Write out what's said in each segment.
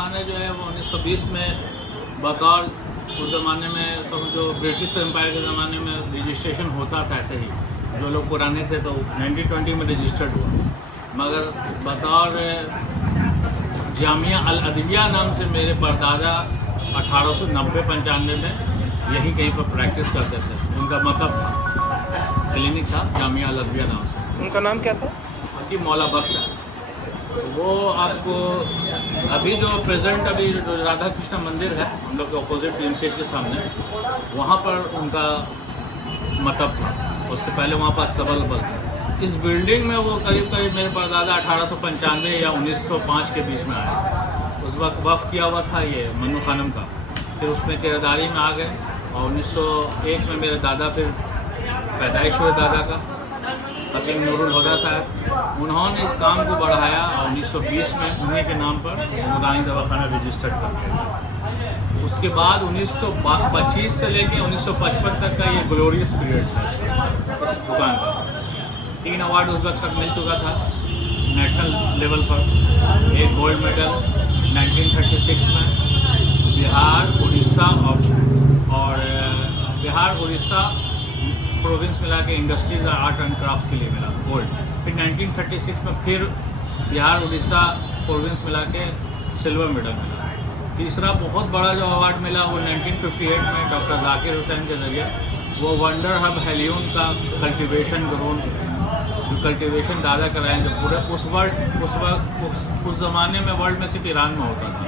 दवाखाना जो है वो 1920 में बतौर उस ज़माने में तो जो ब्रिटिश एम्पायर के ज़माने में रजिस्ट्रेशन होता था, ऐसे ही जो लोग पुराने थे तो 1920 में रजिस्टर्ड हुआ, मगर बतौर जामिया अल अदविया नाम से मेरे परदादा 1890-95 में यही कहीं पर प्रैक्टिस करते थे। उनका मतलब क्लिनिक था जामिया अल अदविया नाम से। उनका नाम क्या था? हकीम मौला बख्श है। वो आपको अभी जो प्रेजेंट अभी जो राधा कृष्ण मंदिर है हम लोग के अपोजिट PMCH के सामने, वहाँ पर उनका मतलब था। उससे पहले वहाँ पर अस्तबल था। इस बिल्डिंग में वो करीब मेरे परदादा 1895 या 1905 के बीच में आए। उस वक्त वक़्त किया हुआ था ये मन्नू खानम का, फिर उसमें किरदारी में आ गए और 1901 में मेरे दादा फिर पैदाइश हुए दादा का, हकीम नूरुल हुदा साहब। उन्होंने इस काम को बढ़ाया और 1920 में उन्हीं के नाम पर नूरानी दवाखाना रजिस्टर्ड कर दिया। उसके बाद 1925 से लेके 1955 तक का ये ग्लोरियस पीरियड था इस दुकान का। 3 अवार्ड उस वक्त तक मिल चुका था नेशनल लेवल पर। एक गोल्ड मेडल 1936 में बिहार उड़ीसा प्रोविंस मिला के इंडस्ट्रीज और आर्ट एंड क्राफ्ट के लिए मिला गोल्ड। फिर 1936 में फिर बिहार उड़ीसा प्रोविंस मिला के सिल्वर मेडल मिला। तीसरा बहुत बड़ा जो अवार्ड मिला वो 1958 में डॉक्टर जाकिर हुसैन के ज़रिए वो वंडर हब हेलियन का कल्टीवेशन दादा कराएँ, जो पूरे उस ज़माने में वर्ल्ड में सिर्फ ईरान में होता था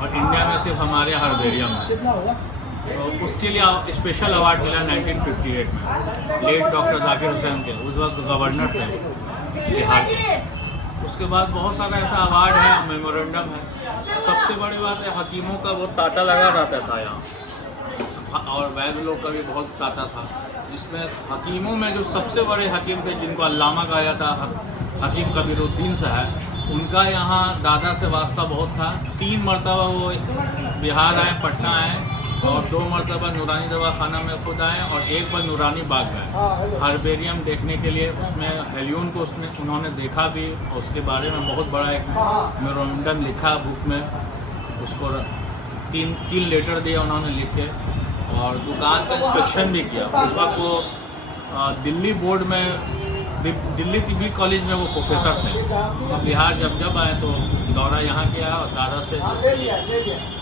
और इंडिया में सिर्फ हमारे हरबेरिया में। तो उसके लिए स्पेशल अवार्ड मिला 1958 में लेट डॉक्टर जाकिर हुसैन के, उस वक्त गवर्नर थे बिहार के। उसके बाद बहुत सारा ऐसा अवार्ड है, मेमोरेंडम है। सबसे बड़ी बात है हकीमों का वो तांता लगा रहता था यहाँ, और वैद्य लोग का भी बहुत तांता था, जिसमें हकीमों में जो सबसे बड़े हकीम थे जिनको अल्लामा कहा जाता हकीम कबीरुद्दीन साहब, उनका यहाँ दादा से वास्ता बहुत था। 3 मरतबा वो बिहार आए, पटना आए और 2 मरतबा नूरानी दवाखाना में खुद आए और 1 बार नूरानी बाग गए हर्बेरियम देखने के लिए। उसमें हेलियन को उन्होंने देखा भी और उसके बारे में बहुत बड़ा एक मेमोरेंडम लिखा बुक में। उसको 3 लेटर दिए उन्होंने लिख के, और दुकान का इंस्पेक्शन भी किया। उस वक्त वो दिल्ली बोर्ड में दिल्ली तिब्बी कॉलेज में वो प्रोफेसर थे। तो बिहार जब आए तो दौरा यहाँ किया और दादा से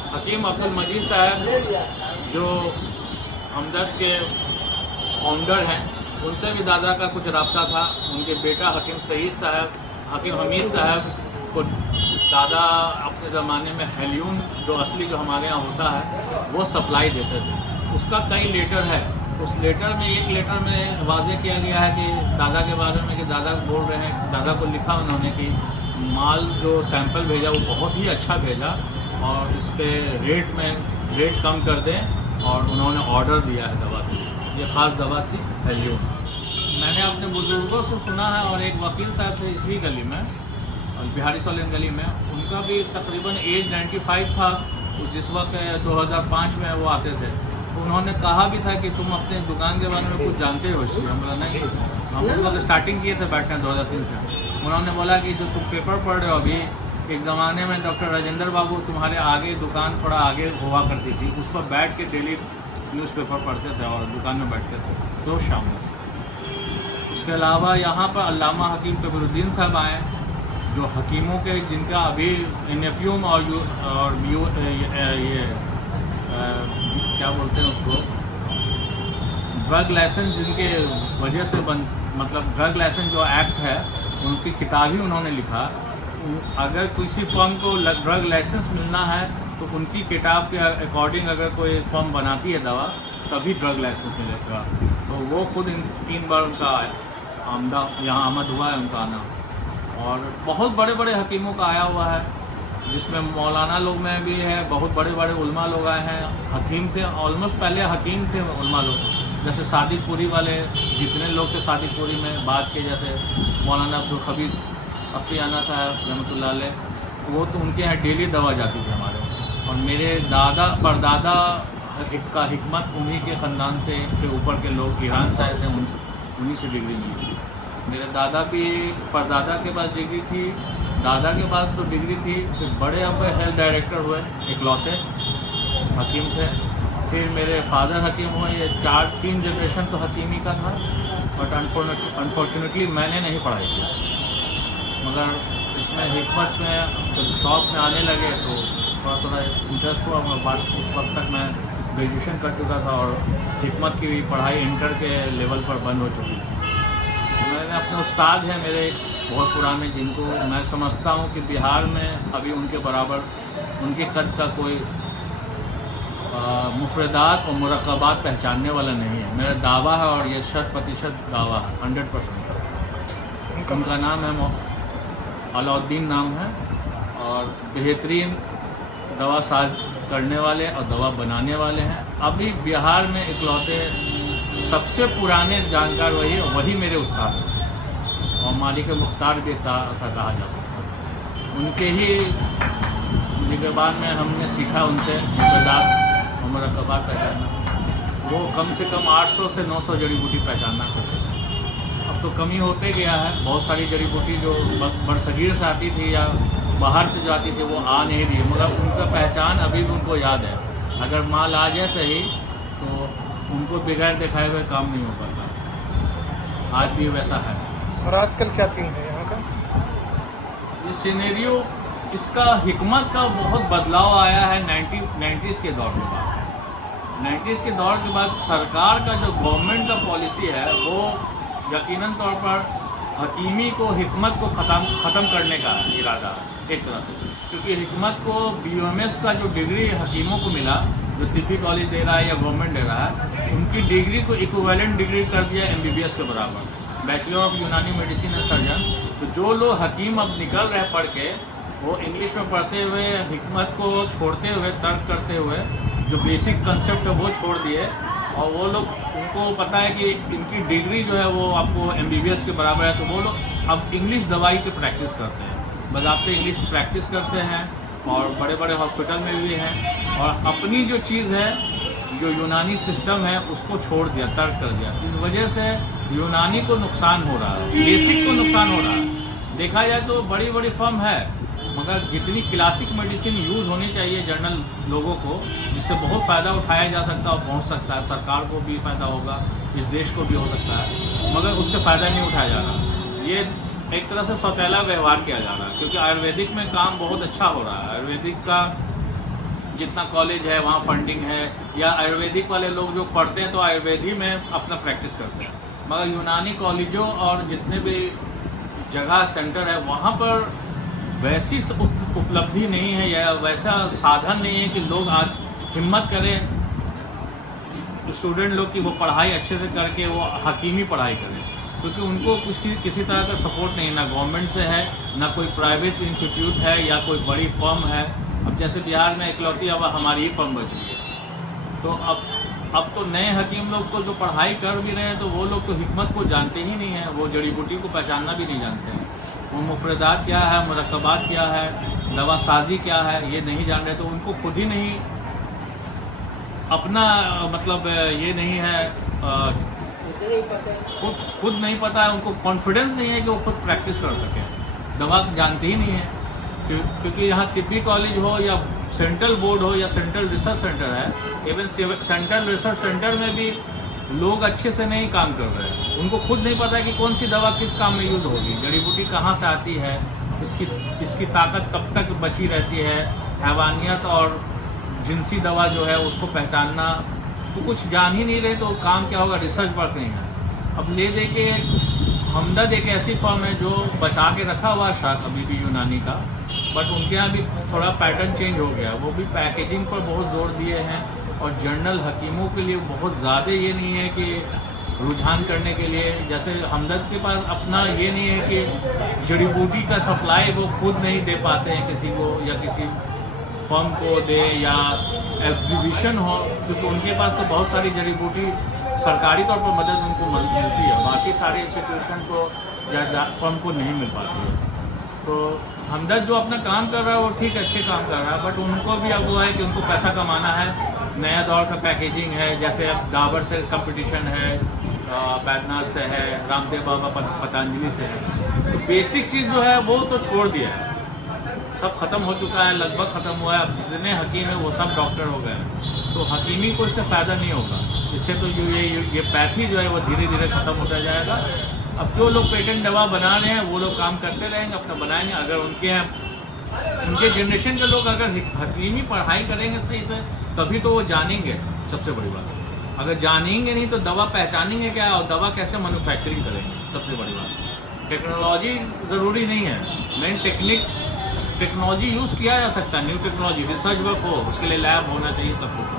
हकीम अब्दुल मजीद साहब जो हमदर्द के फाउंडर हैं, उनसे भी दादा का कुछ रब्ता था। उनके बेटा हकीम हमीद साहब को दादा अपने ज़माने में हेलियन जो असली जो हमारे यहाँ होता है वो सप्लाई देते थे। उसका कई लेटर है। उस लेटर में एक लेटर में वाज़े किया गया है कि दादा के बारे में, कि दादा बोल रहे हैं, दादा को लिखा उन्होंने कि माल जो सैंपल भेजा वो बहुत ही अच्छा भेजा और इस पर रेट कम कर दें, और उन्होंने ऑर्डर दिया है दवा की। ये ख़ास दवा थी हेलियन। मैंने अपने बुज़ुर्गों से सुना है, और एक वकील साहब थे इसी गली में, बिहारी सोलन गली में, उनका भी तकरीबन एज 95 था जिस वक्त 2005 में वो आते थे। तो उन्होंने कहा भी था कि तुम अपने दुकान के बारे में कुछ जानते हो इसलिए। हम बोला नहीं, हम उस वक्त स्टार्टिंग किए थे बैठने 2003 से। उन्होंने बोला कि जो तुम पेपर पढ़ रहे हो अभी, एक ज़माने में डॉक्टर राजेंद्र बाबू तुम्हारे आगे दुकान थोड़ा आगे हुआ करती थी, उस पर बैठ के डेली न्यूज़पेपर पढ़ते थे और दुकान में बैठते थे रोज़ शाम में। इसके अलावा यहाँ पर अल्लामा हकीम कबीरुद्दीन साहब आए, जो हकीमों के जिनका अभी NFU और ये क्या बोलते हैं उसको, ड्रग लाइसेंस, जिनके वजह से मतलब ड्रग लाइसेंस जो एक्ट है उनकी किताब ही उन्होंने लिखा। अगर किसी फर्म को ड्रग लाइसेंस मिलना है तो उनकी किताब के अकॉर्डिंग अगर कोई फर्म बनाती है दवा तभी ड्रग लाइसेंस मिलेगा। तो वो खुद 3 बार उनका यहाँ आमद हुआ है उनका आना। और बहुत बड़े बड़े हकीमों का आया हुआ है, जिसमें मौलाना लोग में भी है, बहुत बड़े बड़े उलमा लोग आए हैं। हकीम थे, ऑलमोस्ट पहले हकीम थे उलमा लोग, जैसे सादिकपुरी वाले जितने लोग थे सादिकपुरी में, बाद के जैसे मौलाना अब्दुल खबीर अफियाना साहब रहमतुल्लाह अलैह, वो तो उनके यहाँ डेली दवा जाती थी हमारे। और मेरे दादा परदादा का हिकमत उन्हीं के ख़ानदान से के ऊपर के लोग ईरान से आए थे, उन्हीं से डिग्री मिली थी। मेरे दादा भी परदादा के पास डिग्री थी दादा के बाद तो डिग्री थी, फिर बड़े अब हेल्थ डायरेक्टर हुए, इकलौते हकीम थे। फिर मेरे फादर हकीम हुए, ये 3 जनरेशन तो हकीमी का था। बट अनफॉर्चुनेटली मैंने नहीं पढ़ाई की, मगर इसमें हिकमत में जब शौक में आने लगे तो थोड़ा इंटरेस्ट हुआ। उस वक्त तक मैं ग्रेजुएशन कर चुका था और हिकमत की पढ़ाई इंटर के लेवल पर बंद हो चुकी थी। मैंने अपने उस्ताद हैं मेरे बहुत पुराने, जिनको मैं समझता हूँ कि बिहार में अभी उनके बराबर, उनके कद का कोई मुफरदात और मुरक्कबात पहचानने वाला नहीं है। मेरा दावा है और ये 100% दावा है, 100%। उनका नाम है अलाउद्दीन नाम है, और बेहतरीन दवा साज करने वाले और दवा बनाने वाले हैं। अभी बिहार में इकलौते सबसे पुराने जानकार वही मेरे उस्ताद हैं, और मालिक मुख्तार भी ऐसा कहा जा सकता है। उनके ही निगरान में हमने सीखा उनसे मुफरदात और मुरक्कबात पहचानना। वो कम से कम 800 से 900 जड़ी बूटी पहचानना करते थे। अब तो कमी होते गया है, बहुत सारी जड़ी बूटी जो बरसगीर से आती थी या बाहर से जो आती थी वो आ नहीं रही, मगर उनका पहचान अभी भी उनको याद है। अगर माल आ जाए सही तो उनको बगैर दिखाए हुए काम नहीं हो पाता। आज भी वैसा है। और आजकल क्या सीन है यहाँ का? ये सिनेरियो, इसका हिकमत का बहुत बदलाव आया है 90s के दौर के बाद। 90s के दौर के बाद सरकार का जो गवर्नमेंट का पॉलिसी है वो यकीनन तौर पर हकीमी को, हिकमत को ख़त्म करने का इरादा है एक तरह से। क्योंकि हिकमत को BOMS का जो डिग्री हकीमों को मिला, जो तिब्बी कॉलेज दे रहा है या गवर्नमेंट दे रहा है, उनकी डिग्री को इक्विवेलेंट डिग्री कर दिया MBBS के बराबर, बैचलर ऑफ यूनानी मेडिसिन एंड सर्जन। तो जो लोग हकीम अब निकल रहे पढ़ के, वो इंग्लिश में पढ़ते हुए हिकमत को छोड़ते हुए, तर्क करते हुए जो बेसिक कंसेप्ट है वो छोड़ दिए, और वो लोग, उनको पता है कि इनकी डिग्री जो है वो आपको MBBS के बराबर है, तो वो लोग अब इंग्लिश दवाई की प्रैक्टिस करते हैं, बजाते इंग्लिश प्रैक्टिस करते हैं, और बड़े बड़े हॉस्पिटल में भी हैं, और अपनी जो चीज़ है, जो यूनानी सिस्टम है, उसको छोड़ दिया, तर्क कर दिया। इस वजह से यूनानी को नुकसान हो रहा है, बेसिक को नुकसान हो रहा है। देखा जाए तो बड़ी बड़ी फर्म है, मगर जितनी क्लासिक मेडिसिन यूज़ होनी चाहिए जनरल लोगों को, जिससे बहुत फ़ायदा उठाया जा सकता है और पहुंच सकता है, सरकार को भी फ़ायदा होगा, इस देश को भी हो सकता है, मगर उससे फ़ायदा नहीं उठाया जा रहा। ये एक तरह से सौतेला व्यवहार किया जा रहा है, क्योंकि आयुर्वेदिक में काम बहुत अच्छा हो रहा है। आयुर्वेदिक का जितना कॉलेज है वहाँ फंडिंग है, या आयुर्वेदिक वाले लोग जो पढ़ते हैं तो आयुर्वेदी में अपना प्रैक्टिस करते हैं, मगर यूनानी कॉलेजों और जितने भी जगह सेंटर है वहाँ पर वैसी उपलब्धि नहीं है या वैसा साधन नहीं है कि लोग आज हिम्मत करें, स्टूडेंट लोग की वो पढ़ाई अच्छे से करके वो हकीमी पढ़ाई करें, क्योंकि उनको किसी तरह का सपोर्ट नहीं, ना गवर्नमेंट से है, ना कोई प्राइवेट इंस्टीट्यूट है या कोई बड़ी फर्म है। अब जैसे बिहार में इकलौती अब हमारी ही फर्म बच रही है, तो अब तो नए हकीम लोग को जो पढ़ाई कर भी रहे हैं तो वो लोग तो हिकमत को जानते ही नहीं हैं, वो जड़ी बूटी को पहचानना भी नहीं जानते हैं, वो मुफरदात क्या है, मुरक्कबात क्या है, दवा साजी क्या है, ये नहीं जान रहे। तो उनको खुद ही नहीं अपना मतलब ये नहीं है, खुद नहीं पता है, उनको कॉन्फिडेंस नहीं है कि वो खुद प्रैक्टिस कर सकें, दवा जानते ही नहीं है। क्योंकि यहाँ तिब्बी कॉलेज हो या सेंट्रल बोर्ड हो या सेंट्रल रिसर्च सेंटर है, इवन सेंट्रल रिसर्च सेंटर में भी लोग अच्छे से नहीं काम कर रहे हैं, उनको खुद नहीं पता कि कौन सी दवा किस काम में यूज़ होगी, जड़ी बूटी कहाँ से आती है, इसकी ताकत कब तक बची रहती है, हैवानियत और जिनसी दवा जो है उसको पहचानना, तो कुछ जान ही नहीं रहे तो काम क्या होगा, रिसर्च वर्क नहीं है। अब ले दे के हमदर्द एक ऐसी फर्म है जो बचा के रखा हुआ है शायद अभी भी यूनानी का, बट उनके यहाँ भी थोड़ा पैटर्न चेंज हो गया, वो भी पैकेजिंग पर बहुत जोर दिए हैं, और जनरल हकीमों के लिए बहुत ज़्यादा ये नहीं है कि रुझान करने के लिए, जैसे हमदर्द के पास अपना ये नहीं है कि जड़ी बूटी का सप्लाई वो खुद नहीं दे पाते हैं किसी को, या किसी फर्म को दे, या एग्जीबिशन हो, क्योंकि उनके पास तो बहुत सारी जड़ी बूटी सरकारी तौर पर मदद उनको मिलती है, बाकी सारे इंस्टीट्यूशन को या फर्म को नहीं मिल पाती है। तो हमदर्द जो अपना काम कर रहा है वो ठीक अच्छे काम कर रहा है, बट उनको भी अब वो है कि उनको पैसा कमाना है, नया दौर का पैकेजिंग है, जैसे अब डाबर से कंपटीशन है, बैद्यनाथ से है, रामदेव बाबा पतंजलि से है, तो बेसिक चीज़ जो है वो तो छोड़ दिया है, सब खत्म हो चुका है, लगभग ख़त्म हुआ है। अब जितने हकीम हैं वो सब डॉक्टर हो गए हैं, तो हकीमी को इससे फ़ायदा नहीं होगा। इससे तो ये पैथी जो है वो धीरे धीरे ख़त्म होता जाएगा। अब जो लोग पेटेंट दवा बना रहे हैं वो लोग काम करते रहेंगे, अपना बनाएंगे। अगर उनके जनरेशन के लोग अगर हकीमी पढ़ाई करेंगे सही से, तभी तो वो जानेंगे। सबसे बड़ी बात, अगर जानेंगे नहीं तो दवा पहचानेंगे क्या और दवा कैसे मैन्युफैक्चरिंग करेंगे। सबसे बड़ी बात, टेक्नोलॉजी ज़रूरी नहीं है, मेन टेक्नोलॉजी यूज़ किया जा सकता है। न्यू टेक्नोलॉजी रिसर्च वर्क हो, उसके लिए लैब होना चाहिए, सब कुछ हो।